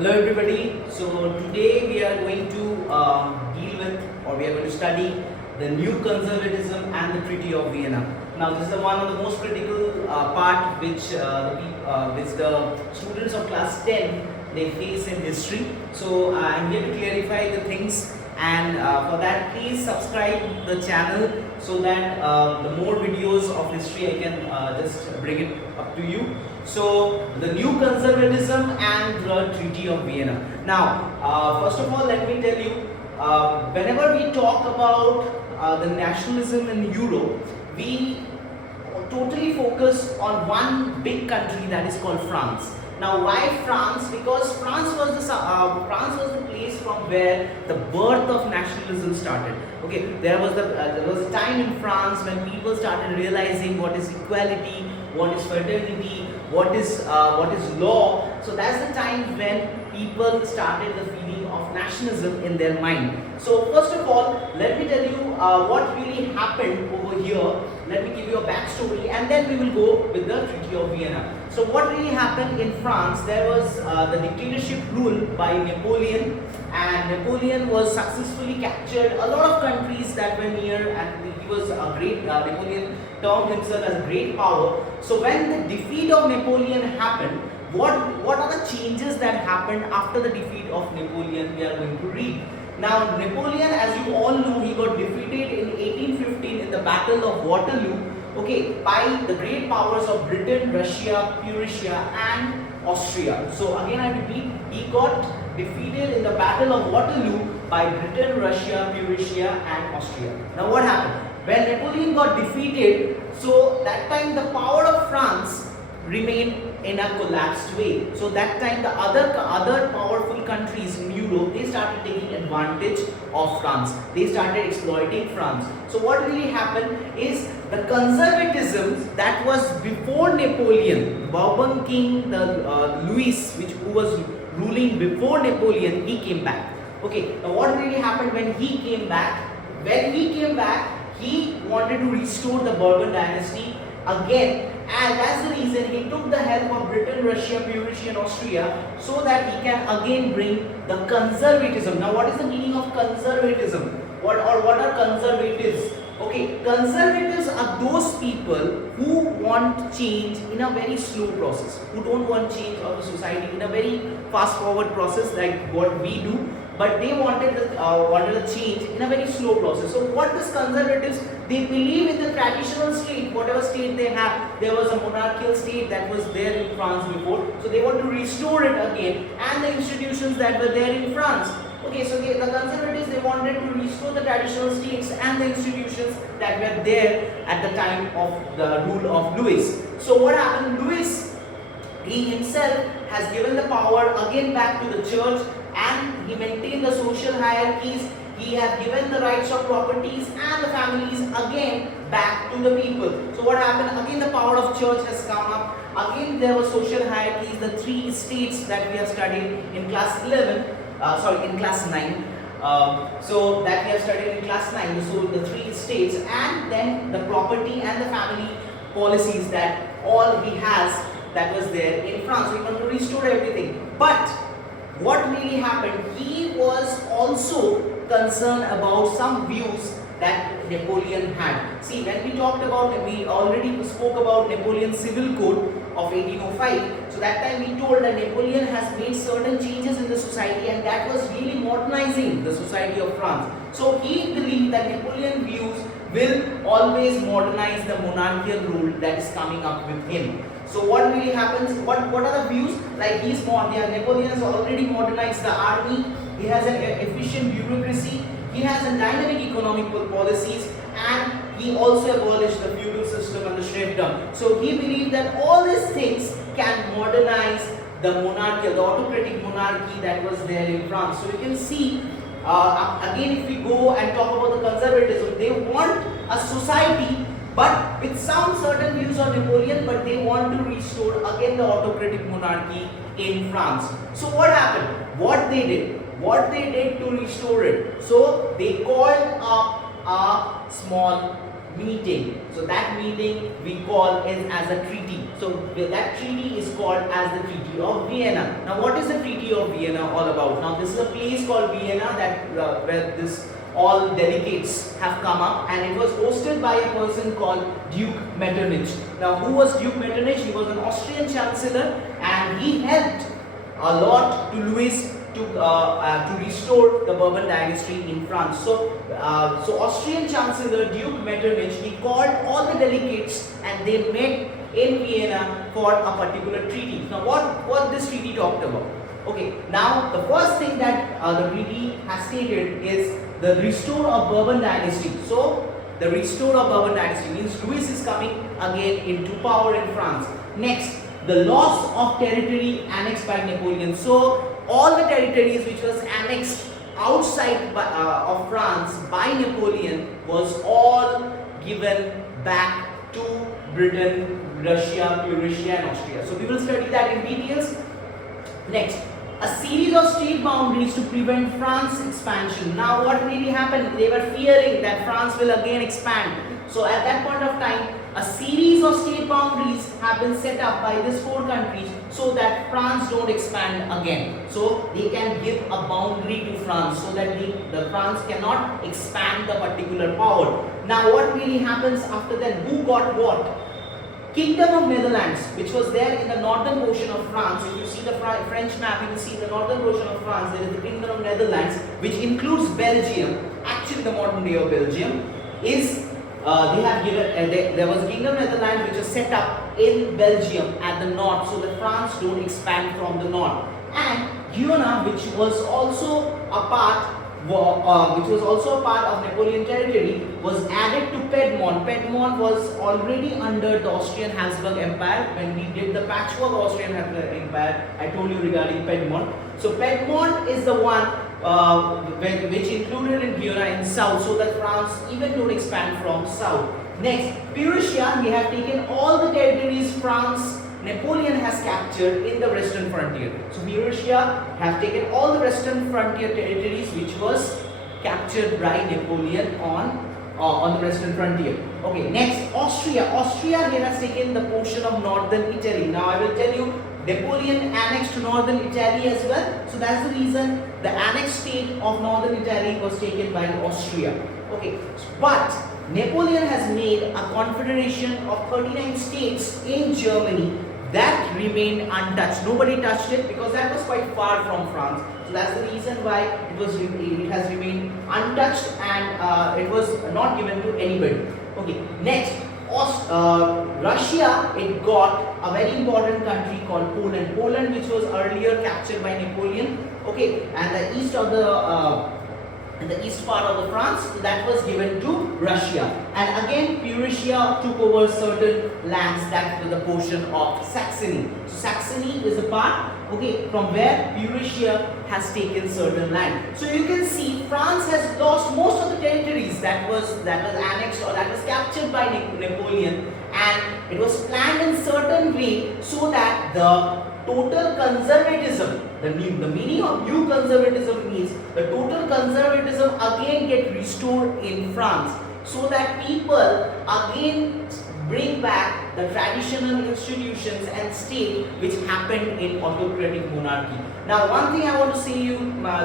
Hello everybody. So today we are going to deal with, or we are going to study the new conservatism and the Treaty of Vienna. Now this is one of the most critical part which the students of class 10 they face in history. So I am here to clarify the things, and for that please subscribe the channel so that the more videos of history I can just bring it up to you. So the new conservatism and the Treaty of Vienna. Now first of all let me tell you, whenever we talk about the nationalism in Europe, we totally focus on one big country, that is called France. Now why France? Because France was the place from where the birth of nationalism started. Okay, there was a time in France when people started realizing what is equality, what is fraternity, what is law. So that's the time when people started the feeling of nationalism in their mind. So first of all, let me tell you what really happened over here. Let me give you a backstory, and then we will go with the Treaty of Vienna. So what really happened in France? There was the dictatorship rule by Napoleon, and Napoleon was successfully captured a lot of countries that were near, and he was a great Napoleon termed himself as a great power. So when the defeat of Napoleon happened, what are the changes that happened after the defeat of Napoleon? We are going to read. Now Napoleon, as you all know, he got defeated in 1815 in the Battle of Waterloo, okay, by the great powers of Britain, Russia, Prussia and Austria. So again I repeat, he got defeated in the Battle of Waterloo by Britain, Russia, Prussia and Austria. Now what happened? When Napoleon got defeated, so that time the power of France remained in a collapsed way. So that time the other powerful countries in Europe, they started taking advantage of France. They started exploiting France. So what really happened is the conservatism that was before Napoleon, Bourbon king, the Louis, who was ruling before Napoleon, he came back. Okay, now what really happened when he came back? When he came back, he wanted to restore the Bourbon dynasty again, and that's the reason he took the help of Britain, Russia, Prussia and Austria, so that he can again bring the conservatism. Now what is the meaning of conservatism? What are conservatives? Okay, conservatives are those people who want change in a very slow process, who don't want change of the society in a very fast forward process like what we do, but they wanted a change in a very slow process. So what these conservatives, they believe in the traditional state, whatever state they have. There was a monarchical state that was there in France before, so they want to restore it again, and the institutions that were there in France. Okay, so the conservatives, they wanted to restore the traditional states and the institutions that were there at the time of the rule of Louis. So what happened? Louis, he himself has given the power again back to the church, and he maintained the social hierarchies. He has given the rights of properties and the families again back to the people. So what happened? Again the power of church has come up. Again there were social hierarchies, the three states that we have studied in class 11. In class 9. So that we have studied in class 9. So the three states, and then the property and the family policies that all he has, that was there in France. So he wanted to restore everything. But what really happened? He was also concerned about some views that Napoleon had. See, when we already spoke about Napoleon's civil code of 1805. So that time we told that Napoleon has made certain changes in the society, and that was really modernizing the society of France. So he believed that Napoleon's views will always modernize the monarchical rule that is coming up with him. So what really happens? What are the views? Like Napoleon has already modernized the army. He has an efficient bureaucracy. He has a dynamic economic policies, and he also abolished the feudal system and the serfdom. So he believed that all these things can modernize the autocratic monarchy that was there in France. So you can see, again if we go and talk about the conservatism, they want a society but with some certain views on Napoleon, but they want to restore again the autocratic monarchy in France. So what happened? What they did to restore it? So they called up a small meeting. So that meeting we call is as a treaty. So that treaty is called as the Treaty of Vienna. Now what is the Treaty of Vienna all about? Now this is a place called Vienna that where this all delegates have come up, and it was hosted by a person called Duke Metternich. Now who was Duke Metternich? He was an Austrian chancellor, and he helped a lot to Louis to restore the Bourbon dynasty in France. So Austrian Chancellor Duke Metternich, he called all the delegates and they met in Vienna for a particular treaty. Now what this treaty talked about? Okay, now the first thing that the treaty has stated is the restore of Bourbon dynasty. So the restore of Bourbon dynasty means Louis is coming again into power in France. Next, the loss of territory annexed by Napoleon. So all the territories which was annexed outside of France by Napoleon was all given back to Britain, Russia, Prussia and Austria. So we will study that in details. Next, a series of state boundaries to prevent France's expansion. Now what really happened? They were fearing that France will again expand. So at that point of time, a series of state boundaries have been set up by these four countries so that France don't expand again. So they can give a boundary to France so that the France cannot expand the particular power. Now what really happens after that? Who got what? Kingdom of Netherlands, which was there in the northern portion of France. If you see the French map, you will see the northern portion of France. There is the Kingdom of Netherlands, which includes Belgium. Actually, the modern day of Belgium is they have given. There was Kingdom of Netherlands, which was set up in Belgium at the north, so that France don't expand from the north. And Genoa, which was also a part. Which was also a part of Napoleon territory, was added to Piedmont. Piedmont was already under the Austrian Habsburg Empire. When we did the patchwork Austrian Empire, I told you regarding Piedmont. So Piedmont is the one which included in Genoa in south, so that France even don't expand from south. Next, Prussia, we have taken all the territories Napoleon has captured in the western frontier. So Prussia have taken all the western frontier territories which was captured by Napoleon on the western frontier. Okay, next, Austria. Austria here has taken the portion of northern Italy. Now I will tell you, Napoleon annexed northern Italy as well. So that's the reason the annexed state of northern Italy was taken by Austria. Okay, but Napoleon has made a confederation of 39 states in Germany that remained untouched. Nobody touched it because that was quite far from France. So that's the reason why it has remained untouched and it was not given to anybody. Okay, next, Russia, it got a very important country called Poland. Poland, which was earlier captured by Napoleon. Okay, and the east of in the east part of the France, that was given to Russia. And again, Prussia took over certain lands that were the portion of Saxony. So Saxony is a part, okay, from where Prussia has taken certain land. So you can see France has lost most of the territories that was annexed or that was captured by Napoleon, and it was planned in certain way so that the total conservatism, the meaning of new conservatism means the total conservatism again get restored in France, so that people again bring back the traditional institutions and state which happened in autocratic monarchy. Now one thing I want to say to you,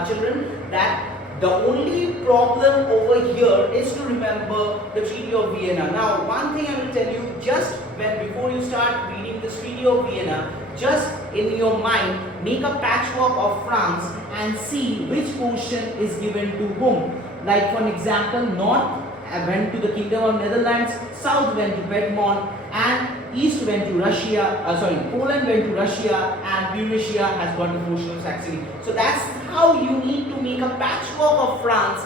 children, that the only problem over here is to remember the Treaty of Vienna. Now one thing I will tell you, just before you start reading the Treaty of Vienna, just in your mind make a patchwork of France and see which portion is given to whom. Like for an example, north went to the Kingdom of Netherlands, south went to Piedmont, and east went to Russia, Poland went to Russia, and Prussia has got the portion of Saxony. So that's how you need to make a patchwork of France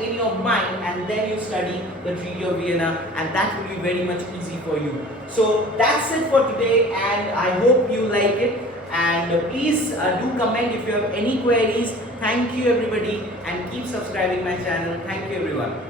in your mind, and then you study the Treaty of Vienna, and that will be very much easy for you. So that's it for today, and I hope you like it. And please do comment if you have any queries. Thank you everybody, and keep subscribing my channel. Thank you everyone.